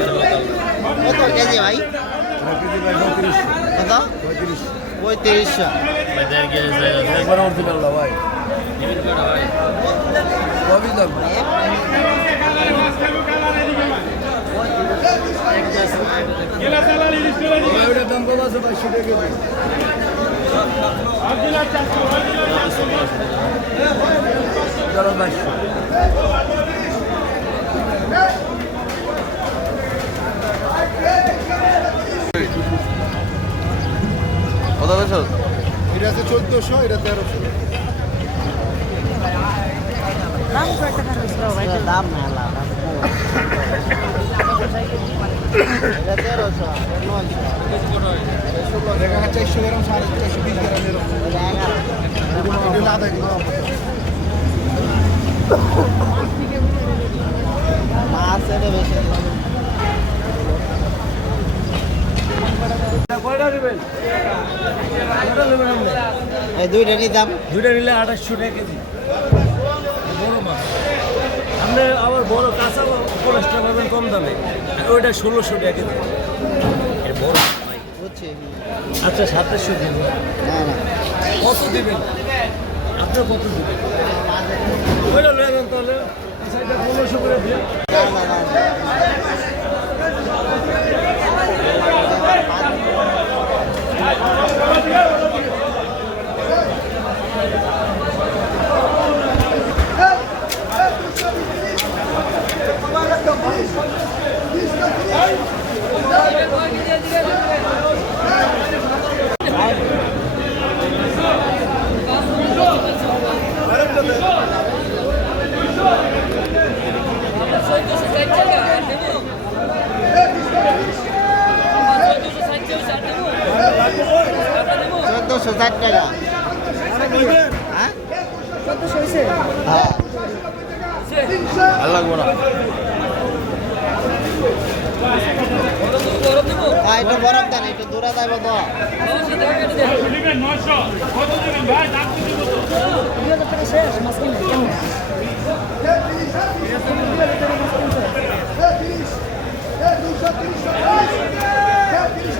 কত কেজি ভাই? কত? পঁয়ত্রিশশো। ভাই দাম ওইটার দাম কত বেশ এটা আছে চোদ্দোশো এটা তেরোশো। দাম মেলা দেখা যাচ্ছে চারশো গ্রাম সাড়ে চারশো বিশ গ্রাম এরকম। এটা এগারো এটা হলো আধা কিলো মাছ এটা বেশি নেবেন কয়টা এই দুইটা দুইটা নিলে আঠাশশো টাকা কেজি। বড় মাছ। আপনি আবার বড় কাঁচা পলাশটা পাবেন কম দামে। ওইটা ষোলোশো টাকা কেজি। বড় আচ্ছা সাতাশশো দিন না না কত দিবেন? আপনি কত দিবেন? ওইটা নেবেন তাহলে। পনেরোশো করে দিয়ে। না না না চোদ্দোশো ষাট টাকা হ্যাঁ হ্যাঁ লাগবো না হ্যাঁ একটু বরফ দেন একটু দূরে যাইব তো চোদ্দোশো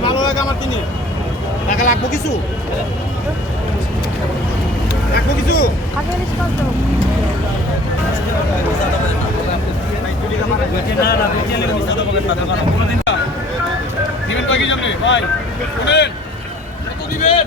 ভালো লাগে আমার কিনে টাকা লাগবো কিছু লাগবো কিছু দিবেন কয় কেজি আপনি ভাই শুনেন কত দিবেন?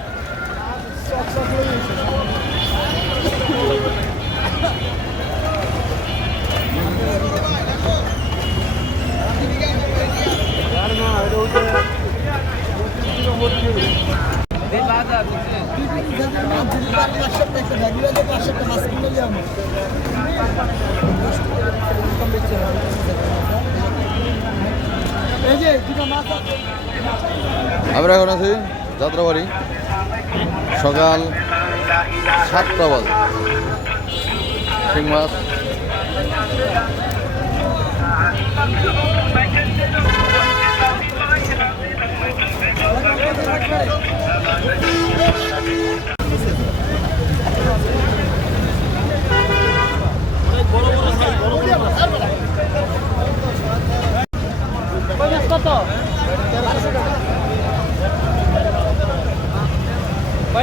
আমরা এখন আছি যাত্রাবাড়ি সকাল সাতটা বাজে। শিং মাছ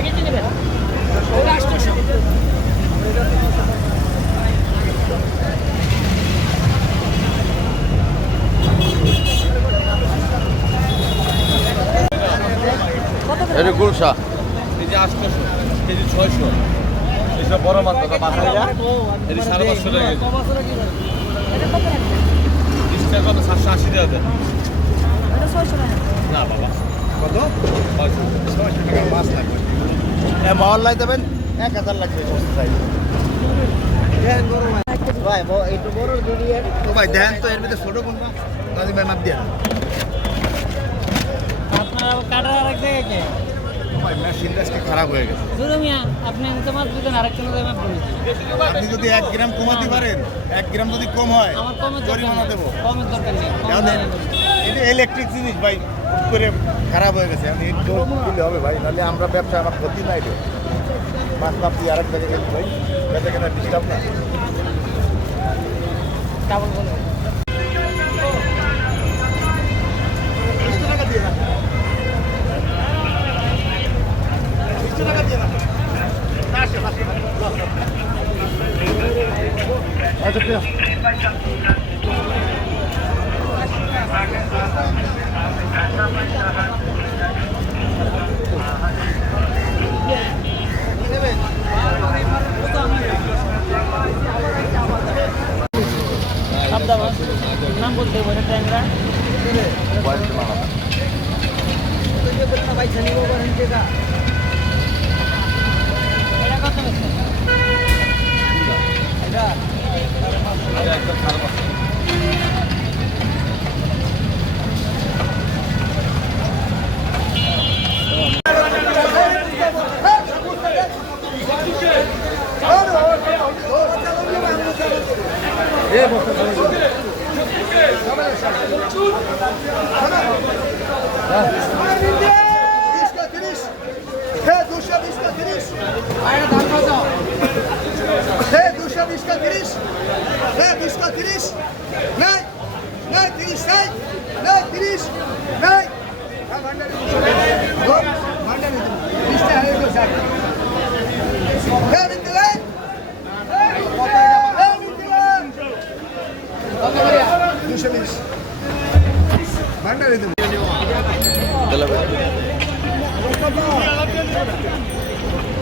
কেজি নেবেন ওটা আটশোশো এটা গুলশা কেজি আটশোশো কেজি ছয়শো। এসব বড় মাছ এটি সাড়ে পাঁচশো টাকা কেজি। কত সাতশো আশি টাকা না বাবা। কত? ছয়শো। টাকার মাছ লাগবে। মহল্লায় দেবেন? এক হাজার লাগবে ভাই ব- একটু বড় ভাই দেন তো এর ভিতরে ছোট কোনটা? ভাই মাপ দিয়ে মেশিনটা আজকে খারাপ হয়ে গেছে। আপনি আরেকটা নিতে আমি আপনি যদি এক গ্রাম কমাতে পারেন এক গ্রাম যদি কম হয় জরিমানা দেবো। কমের দরকার নেই। এটা ইলেকট্রিক জিনিস ভাই হুট করে খারাপ হয়ে গেছে। আমি একটু দিলে হবে ভাই নাহলে আমরা ব্যবসা আমার ক্ষতি নাই তো। মাছ মাপ দিয়ে আরেক জায়গায় গেছি ভাই যাতে কেনা ডিস্টার্ব না বলে সাবধান নাম বলতে এটা ট্যাংরা এটা কত বেশি।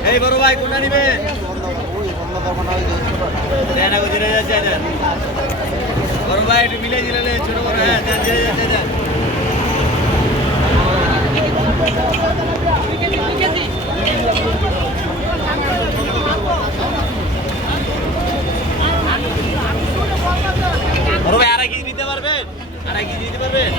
এটা এই বড় ভাই কোনটা নিবে? বড় ভাই একটু মিলে রে, ছোট বড় হ্যাঁ দেন জেনে যাচ্ছে দেন বড় ভাই আড়াই কেজি নিতে পারবেন আড়াই কেজি নিতে পারবেন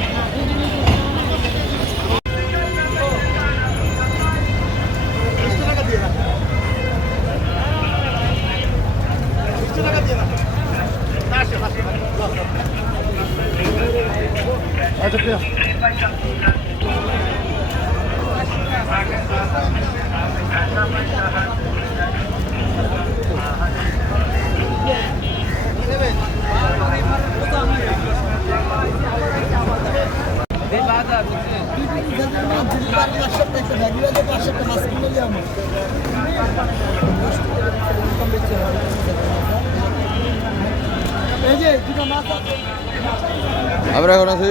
আমরা এখন আছি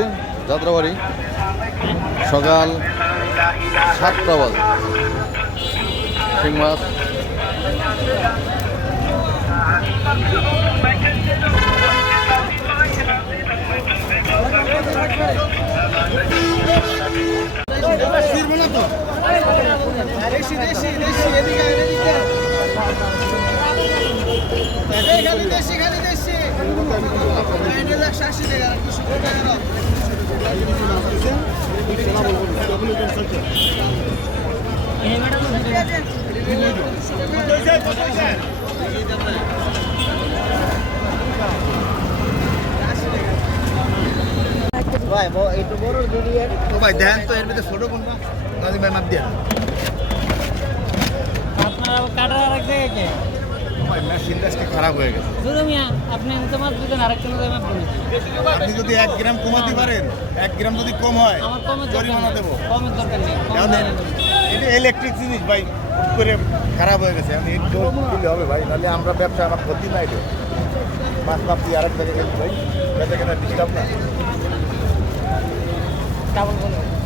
যাত্রাবাড়ি। সকাল সাতটা বাজে। শিং মাছ। এই ম্যাডাম ভাই এর- তো ভাই দেন তো এর ভিতরে ছোট কোনটা? নাজিম ভাই মাপ দিয়ে কাটার আরেক জায়গায় কে? ভাই আজকে খারাপ হয়ে গেছে। মিয়া আপনি তো মাছ দিতেন আরেকজনের দামে আপনি যদি এক গ্রাম কমাতে পারেন এক গ্রাম যদি কম হয় আমার কমের জরিমানা দেবো। কমের দরকার নেই কম এটা ইলেকট্রিক জিনিস ভাই করে খারাপ হয়ে গেছে। আমি একটু দিলে হবে ভাই নাহলে আমরা ব্যবসা আমার ক্ষতি নাই তো। মাছ মাপি আরেক জায়গায় ভাই যাতে কেনা ডিস্টার্ব না। বলে।